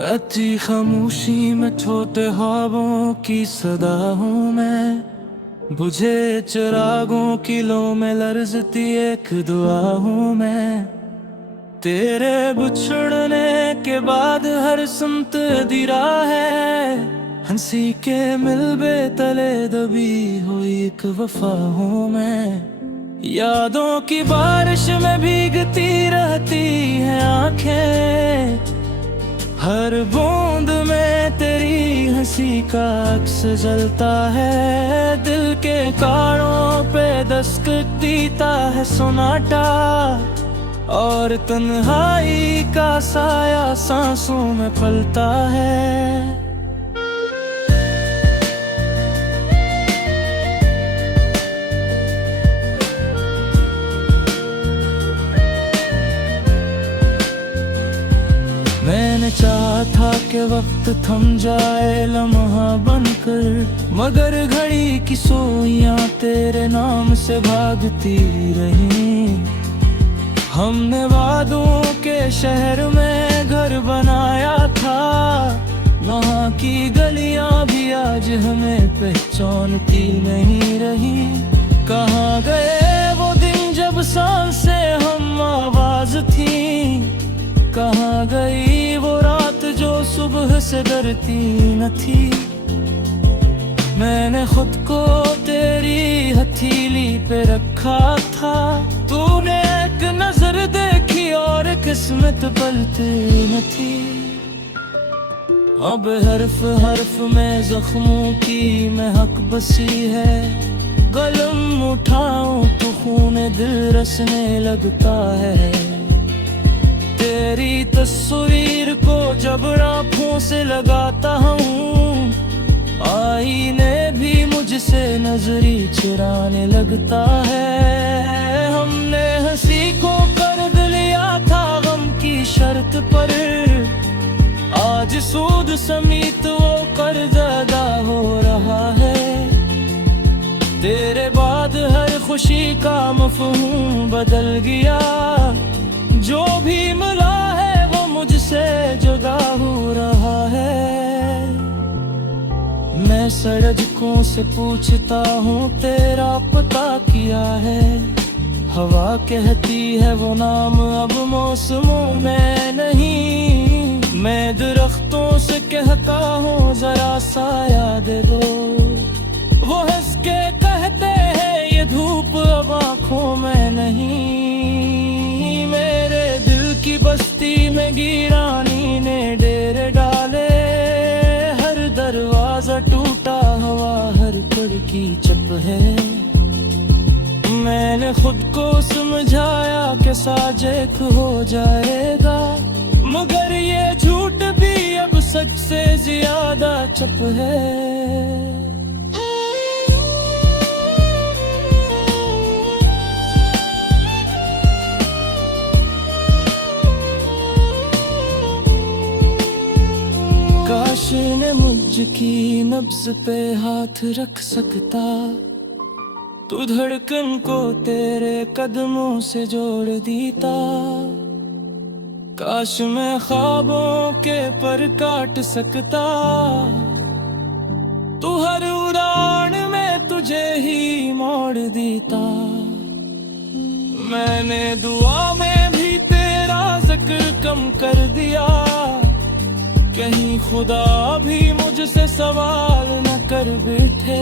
रहती खामोशी में छोटे ख्वाबों की सदा हूँ मैं, बुझे चिरागों की लो में लर्जती एक दुआ हूँ मैं। तेरे बिछड़ने के बाद हर सुमत दिरा है, हंसी के मिलबे तले दबी हुई एक वफा हूँ मैं। यादों की बारिश में भीगती रहती हैं आंखें, हर बूंद में तेरी हंसी का अक्स जलता है। दिल के कारों पे दस्तक देता है सुनाटा, और तन्हाई का साया सांसों में पलता है। मैंने चाहा था कि वक्त थम जाए लम्हा बनकर, मगर घड़ी की सोइयां तेरे नाम से भागती रहीं। हमने वादों के शहर में घर बनाया था, वहाँ की गलियां भी आज हमें पहचानती नहीं रही। कहाँ गए वो दिन जब सांसें हम आवाज थी, कहाँ गई वो रात जो सुबह से डरती न थी। मैंने खुद को तेरी हथेली पे रखा था, तूने एक नजर देखी और किस्मत पलटी न थी। अब हर्फ हर्फ में जख्मों की महक बसी है, कलम उठाऊं तो खून दिल रसने लगता है। तेरी तस्वीर को जब आँखों से लगाता हूँ, आईने भी मुझसे नजरी चुराने लगता है। हमने हंसी को कर्ज लिया था गम की शर्त पर, आज सूद समेत वो कर्ज अदा हो रहा है। तेरे बाद हर खुशी का मफ़हूम बदल गया, जो भी मिला है वो मुझसे जुदा हो रहा है। मैं सड़कों से पूछता हूँ तेरा पता क्या है, हवा कहती है वो नाम अब मौसमों में नहीं। मैं दरख्तों से कहता हूँ जरा साया दे दो, वो हंस के कहते हैं ये धूप अब आँखों में नहीं। की बस्ती में गिरानी ने डेरे डाले, हर दरवाजा टूटा हवा हर खिड़की चुप है। मैंने खुद को समझाया कि साजिश हो जाएगा, मगर ये झूठ भी अब सच से ज्यादा चुप है। काश ने मुझ की नब्ज पे हाथ रख सकता, तू धड़कन को तेरे कदमों से जोड़ देता। काश मैं ख्वाबों के पर काट सकता, तू हर उड़ान में तुझे ही मोड़ देता। मैंने दुआ में भी तेरा जिक्र कम कर दिया, कहीं खुदा भी मुझसे सवाल न कर बैठे।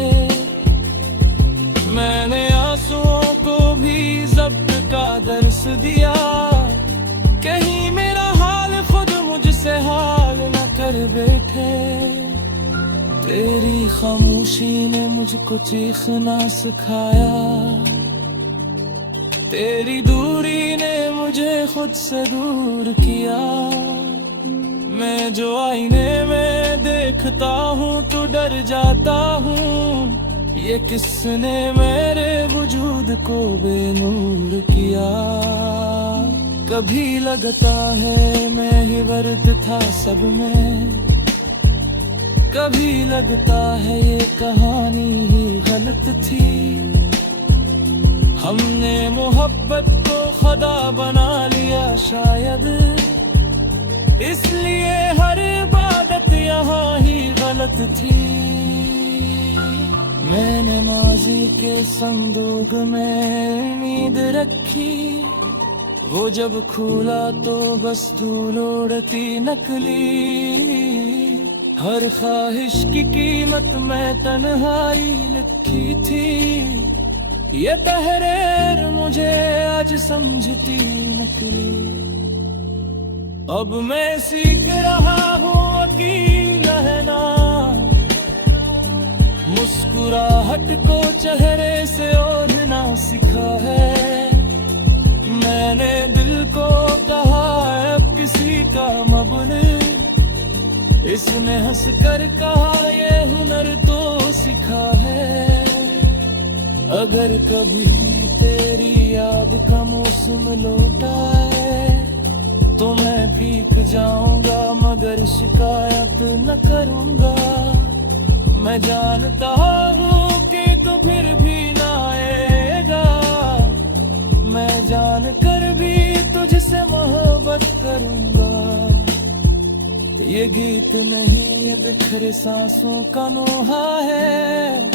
मैंने आंसुओं को भी ज़ब्त का दर्स दिया, कहीं मेरा हाल खुद मुझसे हाल न कर बैठे। तेरी खामोशी ने मुझको चीखना सिखाया, तेरी दूरी ने मुझे खुद से दूर किया। मैं जो आईने में देखता हूँ तो डर जाता हूँ, ये किसने मेरे वजूद को बेनूर किया। कभी लगता है मैं ही वर्द था सब में, कभी लगता है ये कहानी ही गलत थी। हमने मोहब्बत को खुदा बना लिया शायद, इसलिए हर इबादत यहाँ ही गलत थी। मैंने माजी के संदूक में नींद रखी, वो जब खुला तो बस धूल उड़ती नकली। हर ख्वाहिश की कीमत में तन्हाई लिखी थी, ये तहरीर मुझे आज समझती नकली। अब मैं सीख रहा हूँ वकील रहना, मुस्कुराहट को चेहरे से ओढ़ना सिखा है। मैंने दिल को कहा है अब किसी का मबुल, इसने हंस कर कहा ये हुनर तो सिखा है। अगर कभी तेरी याद का मौसम लौटा है तो मैं भीग जाऊंगा, मगर शिकायत न करूंगा। मैं जानता हूँ कि तू फिर भी ना आएगा, मैं जान कर भी तुझसे मोहब्बत करूंगा। ये गीत नहीं ये बिखरे सांसों का नोहा है,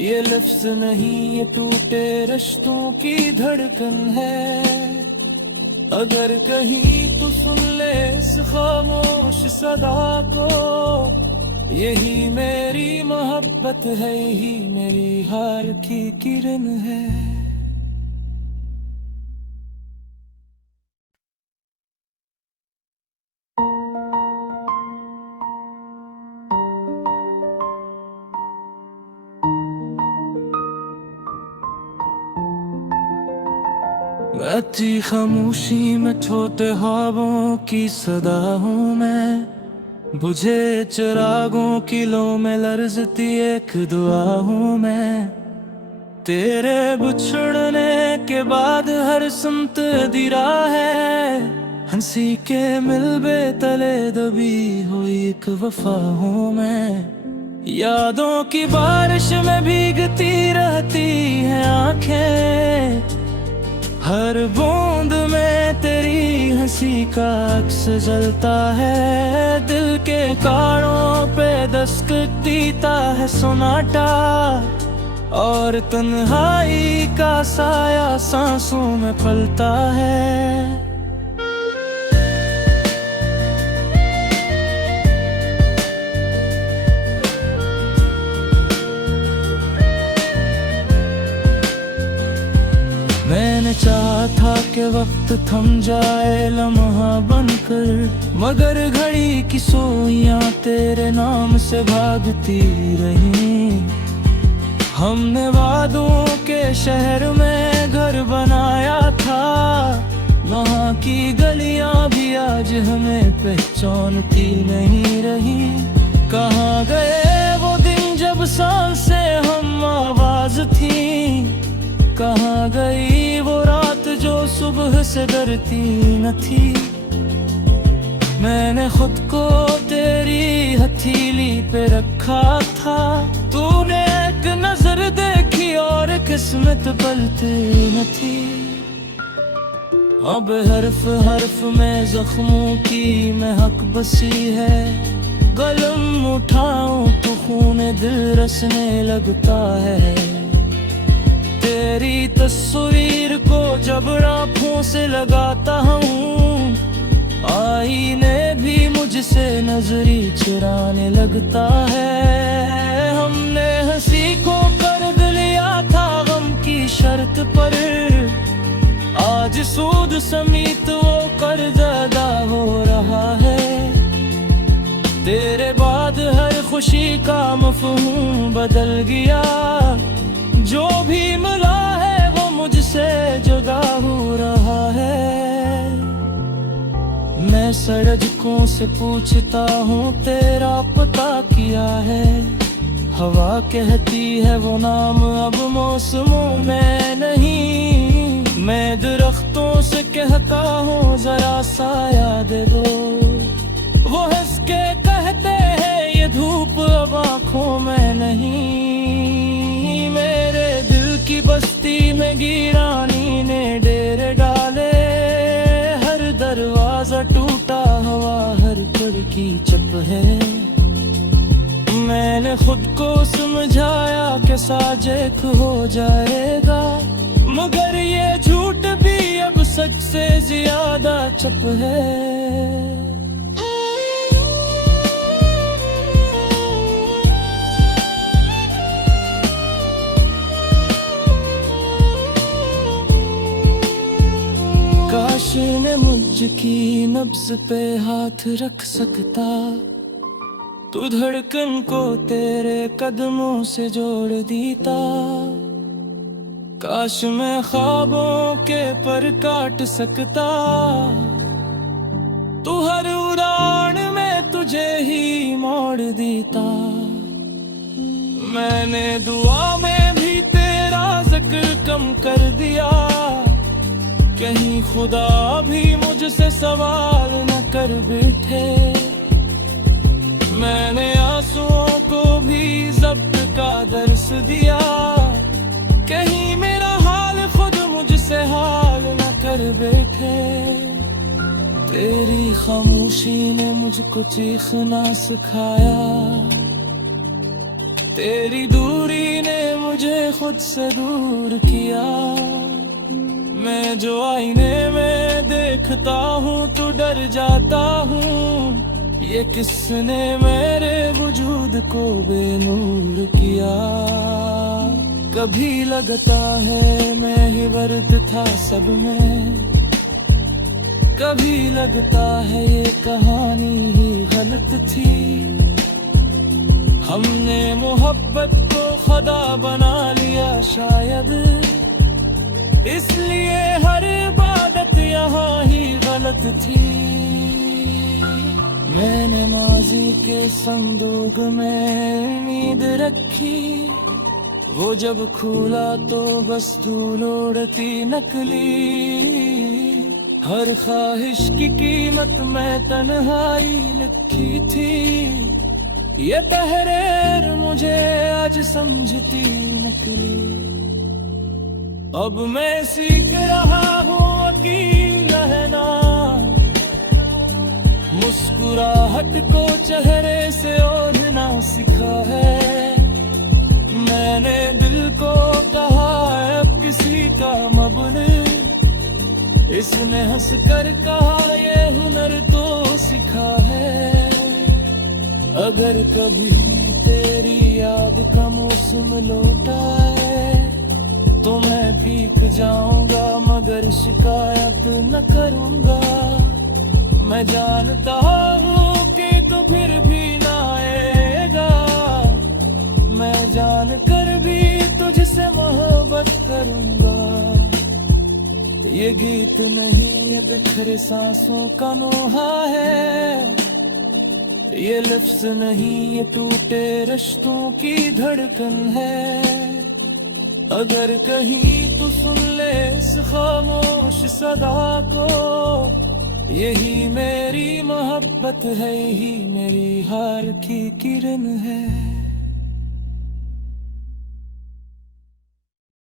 ये लफ्ज नहीं ये टूटे रिश्तों की धड़कन है। अगर कहीं तू सुन ले इस खामोश सदा को, यही मेरी मोहब्बत है, यही मेरी हार की किरण है। बहती खामोशी में छोटे ख्वाबों की सदा हूँ मैं, बुझे चिरागों की लो में लर्जती एक दुआ हूँ मैं। तेरे बिछड़ने के बाद हर सुमत दिरा है, हंसी के मिलबे तले दबी हुई एक वफा हूँ मैं। यादों की बारिश में भीगती रहती हैं आंखें, हर बूंद में तेरी हंसी का अक्स जलता है। दिल के कारों पे दस्तक देता है सुनाटा, और तन्हाई का साया सांसों में पलता है। मैंने चाहा था कि वक्त थम जाए लम्हा बनकर, मगर घड़ी की सोइयां तेरे नाम से भागती रही। हमने वादों के शहर में घर बनाया था, वहाँ की गलियां भी आज हमें पहचानती नहीं रही। कहाँ गए वो दिन जब सांसें हम आवाज थी, कहाँ गई वो रात जो सुबह से डरती न थी। मैंने खुद को तेरी हथेली पे रखा था, तूने एक नजर देखी और किस्मत पलटी न थी। अब हर्फ हर्फ में जख्मों की महक बसी है, कलम उठाऊं तो खून दिल रसने लगता है। तेरी तस्वीर को जब आँखों से लगाता हूँ, आईने भी मुझसे नजरी चुराने लगता है। हमने हंसी को कर्ज लिया था गम की शर्त पर, आज सूद समेत वो कर्ज अदा हो रहा है। तेरे बाद हर खुशी का मफ़हूम बदल गया, जो भी मिला है वो मुझसे जुदा हो रहा है। मैं सड़कों से पूछता हूँ तेरा पता किया है, हवा कहती है वो नाम अब मौसमों में नहीं। मैं दरख्तों से कहता हूँ जरा साया दे दो, वो हंस के कहते हैं ये धूप अब आँखों में नहीं। मेरे दिल की बस्ती में गिरानी ने डेरे डाले, हर दरवाजा टूटा है। मैंने खुद को समझाया कि साजिश हो जाएगा, मगर ये झूठ भी अब सच से ज्यादा चुप है। काश ने मुझ की नब्ज पे हाथ रख सकता, तू धड़कन को तेरे कदमों से जोड़ देता। काश मैं ख्वाबों के पर काट सकता, तू हर उड़ान में तुझे ही मोड़ देता। मैंने दुआ में भी तेरा जिक्र कम कर दिया, कहीं खुदा भी मुझसे सवाल न कर बैठे। मैंने आंसुओं को भी ज़ब्त का दर्स दिया, कहीं मेरा हाल खुद मुझसे हाल न कर बैठे। तेरी खामोशी ने मुझको चीखना सिखाया, तेरी दूरी ने मुझे खुद से दूर किया। मैं जो आईने में देखता हूँ तो डर जाता हूँ, ये किसने मेरे वजूद को बेनूर किया। कभी लगता है मैं ही वर्द था सब में, कभी लगता है ये कहानी ही गलत थी। हमने मोहब्बत को खुदा बना लिया शायद, इसलिए हर इबादत यहाँ ही गलत थी। मैंने माजी के संदूक में उम्मीद रखी, वो जब खुला तो बस धूल उड़ती नकली। हर ख्वाहिश की कीमत में तन्हाई लिखी थी, ये तहरीर मुझे आज समझती नकली। अब मैं सीख रहा हूँ वकील रहना, मुस्कुराहट को चेहरे से ओढ़ना सिखा है। मैंने दिल को कहा है अब किसी का मबुल, इसने हंस कर कहा ये हुनर तो सिखा है। अगर कभी तेरी याद का मौसम लौटा है तो मैं भीग जाऊंगा, मगर शिकायत न करूंगा। मैं जानता हूँ कि तू फिर भी ना आएगा, मैं जान कर भी तुझसे मोहब्बत करूंगा। ये गीत नहीं ये बिखरे सांसों का नोहा है, ये लफ्ज नहीं ये टूटे रिश्तों की धड़कन है। अगर कहीं तू सुन ले इस खामोश सदा को, यही मेरी मोहब्बत है, यही मेरी हार की किरण है।